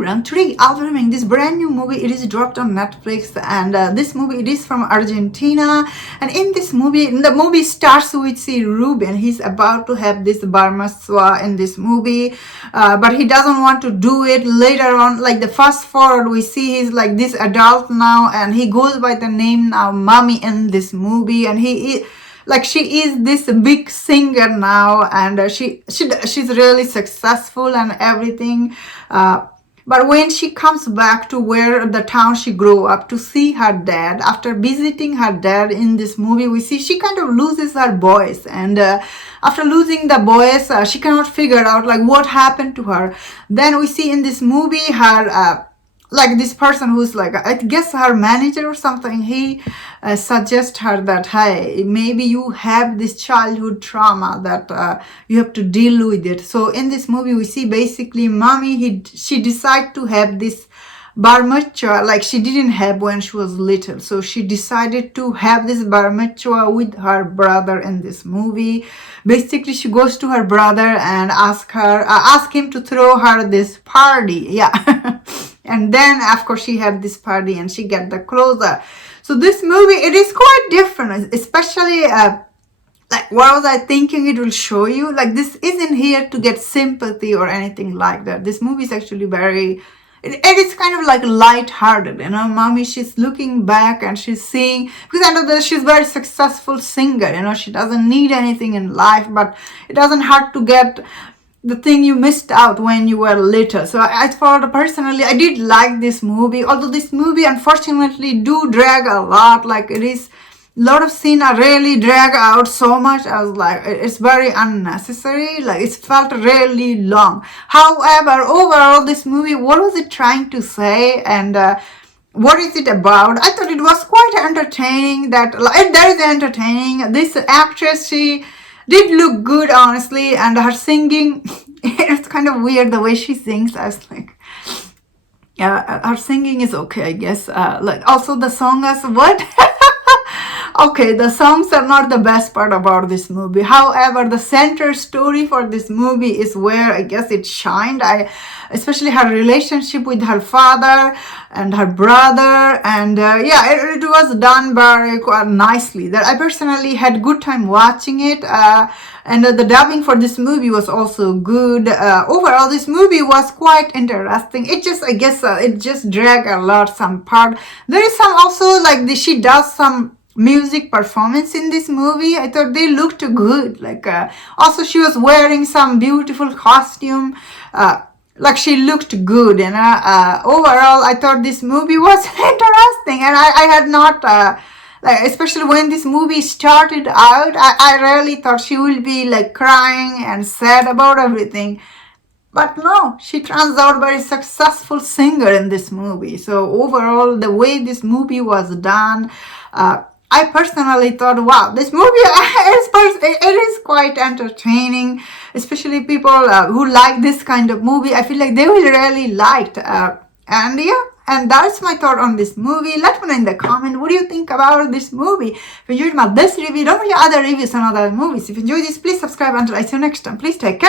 everyone, today I'll be reviewing this brand new movie. It is dropped on Netflix, and this movie, it is from Argentina. And in the movie starts with see Ruben. He's about to have this bar mitzvah in this movie, but he doesn't want to do it. Later on, like the fast forward, we see he's like this adult now, and he goes by the name now Mommy in this movie, and she is this big singer now, and she's really successful and everything. But when she comes back to where the town she grew up to see her dad, after visiting her dad in this movie, we see she kind of loses her voice, and after losing the voice, she cannot figure out like what happened to her. Then we see in this movie her like this person who's like, I guess her manager or something, he suggests her that, hey, maybe you have this childhood trauma that you have to deal with it. So in this movie, we see basically Mommy, she decided to have this bar mitzvah like she didn't have when she was little. So she decided to have this bar mitzvah with her brother in this movie. Basically, she goes to her brother and ask him to throw her this party. Yeah. And then, of course, she had this party and she get the clothes. So this movie, it is quite different, especially like what was I thinking it will show you. Like this isn't here to get sympathy or anything like that. This movie is actually it is kind of like light-hearted, you know. Mommy, she's looking back and she's seeing, because I know that she's a very successful singer, you know. She doesn't need anything in life, but it doesn't hurt to get the thing you missed out when you were little. So I thought personally, I did like this movie, although this movie unfortunately do drag a lot. Like it is, a lot of scenes are really drag out so much. I was like, it's very unnecessary. Like it felt really long. However, overall, this movie, what was it trying to say, and what is it about? I thought it was quite entertaining. There is entertaining. This actress, she did look good, honestly, and her singing, it's kind of weird the way she sings. I was like, yeah, her singing is okay, I guess. Like also the song is what? Okay, the songs are not the best part about this movie. However, the center story for this movie is where I guess it shined. Especially her relationship with her father and her brother, and yeah, it was done very quite nicely. That I personally had good time watching it, and the dubbing for this movie was also good. Overall, this movie was quite interesting. It just, I guess, it just dragged a lot some part. There is some also like she does some music performance in this movie. I thought they looked good. Like also she was wearing some beautiful costume. Like she looked good, and overall I thought this movie was interesting, and I had not like, especially when this movie started out, I really thought she would be like crying and sad about everything. But no, she turns out a very successful singer in this movie. So overall, the way this movie was done, I personally thought, wow, this movie it is quite entertaining, especially people who like this kind of movie. I feel like they will really like it. And yeah, and that's my thought on this movie. Let me know in the comment, what do you think about this movie? If you enjoyed this review, don't forget other reviews on other movies. If you enjoyed this, please subscribe. Until I see you next time, please take care.